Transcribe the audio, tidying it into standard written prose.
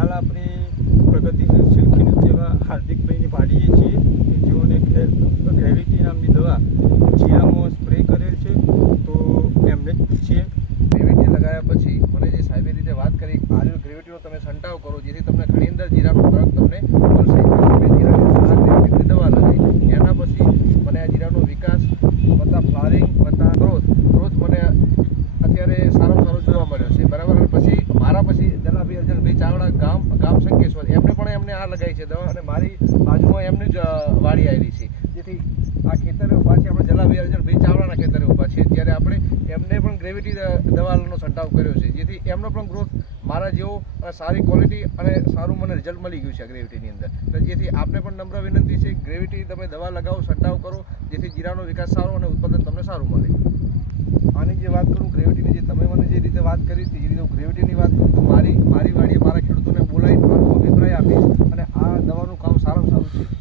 હાલ આપણે પ્રગતિશીલ ખેડૂત એવા હાર્દિકભાઈની વાડીએ છીએ કે જેઓને ગ્રેવિટી નામની દવા જીરામાં સ્પ્રે કરેલ છે. તો એમને જ પૂછીએ. ગ્રેવિટી લગાવ્યા પછી મને જે સાહેબે રીતે વાત કરી, આ ગ્રેવિટીનો તમે છંટાવ કરો જેથી તમને ઘણી અંદર જીરાનો ફરક તમને મળશે. ગ્રેવિટીની દવા લગાવી એના પછી મને આ જીરાનો વિકાસ વત્તા ફ્લાવરિંગ વત્તા ગ્રોથ મને અત્યારે સારામાં સારો જોવા મળ્યો છે. બરાબર. અને પછી મારા પછી જલાભાઈ અર્જનભાઈ ચાવડા ગામ સંકેશ્વર એમને આ લગાવી છે દવા, અને મારી બાજુમાં એમની જ વાડી આવી છે. જેથી આ ખેતરે ઊભા છે આપણે જલાભાઈ અર્જનભાઈ ચાવડાના ખેતરે ઊભા છે. ત્યારે આપણે એમને પણ ગ્રેવિટી દવાનો છંટાવ કર્યો છે, જેથી એમનો પણ ગ્રોથ મારા જેવો સારી ક્વોલિટી અને સારું મને રિઝલ્ટ મળી ગયું છે ગ્રેવિટીની અંદર. એટલે જેથી આપણે પણ નમ્ર વિનંતી છે, ગ્રેવિટી તમે દવા લગાવો, છંટાવ કરો, જેથી જીરાનો વિકાસ સારો અને ઉત્પાદન તમને સારું મળે. આની જે વાત કરું ગ્રેવિટીની, જે તમે મને જે રીતે વાત કરી હતી એ રીતે હું ગ્રેવિટીની વાત કરું તો મારી વાડીએ મારા ખેડૂતોને બોલાવીને મારો અભિપ્રાય આપીશ, અને આ દવાનું કામ સારામાં સારું છે.